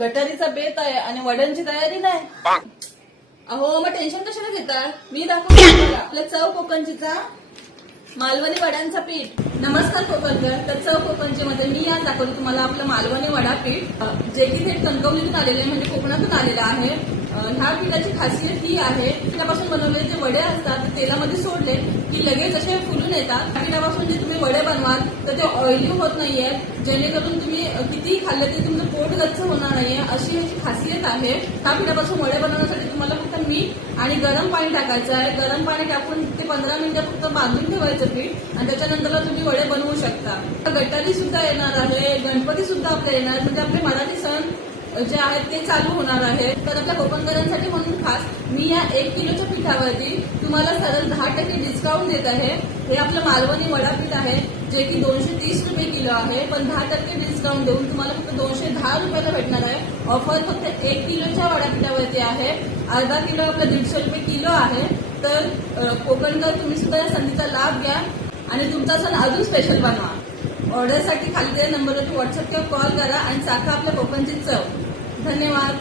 गटारीचा बेत आहे आणि वड्यांची तयारी नाही. अहो मग टेन्शन कशाला घेता, मी दाखवते तुम्हाला आपल्या चव कोकणचीचा मालवणी वड्यांचा पीठ. नमस्कार कोकणकर, तर चव कोकणची मध्ये मी आज दाखवते तुम्हाला आपलं मालवणी वडा पीठ, जे की थेट कणकवलीतून आलेले आहे, म्हणजे कोकणातून आलेलं आहे. ह्या पिठाची खासियत ही आहे, पिठापासून बनवलेले जे वडे असतात ते तेलामध्ये सोडले की लगेच असे फुलून येतात. पिठापासून जे तुम्ही वडे बनवाल तर ते ऑइली होत नाहीये, जेणेकरून तुम्ही कितीही खाल्ले तरी तुमचं पोट गच्च होणार नाहीये, अशी याची खासियत आहे. ह्या पिठापासून वडे बनवण्यासाठी तुम्हाला फक्त मीठ आणि गरम पाणी टाकायचं आहे. गरम पाणी टाकून ते 15 मिनिटं फक्त बांधून ठेवायचं पीठ आणि त्याच्यानंतर तुम्ही वडे बनवू शकता. गटारी सुद्धा येणार आहे, गणपती सुद्धा आपल्या येणार, म्हणजे आपले मराठी सण जे आहेत ते चालू होणार आहे. तर आपल्या कोकणकरांसाठी म्हणून खास मी या 1 किलोच्या पिठावरती तुम्हाला सरळ 10% डिस्काउंट देत आहे. हे आपलं मालवणी वडापीठ आहे, जे की 230 रुपये किलो आहे, पण 10% डिस्काउंट देऊन तुम्हाला फक्त 210 रुपयाला भेटणार आहे. ऑफर फक्त 1 किलोच्या वडापीठावरती आहे. अर्धा किलो आपला 150 रुपये किलो आहे. तर कोकणकर तुम्ही सुद्धा या संधीचा लाभ घ्या आणि तुमचा सण अजून स्पेशल बनवा. ऑर्डरसाठी खाली दिलेल्या नंबरवरती व्हॉट्सअप किंवा कॉल करा आणि चाखा आपल्या कोकणची चव. धन्यवाद.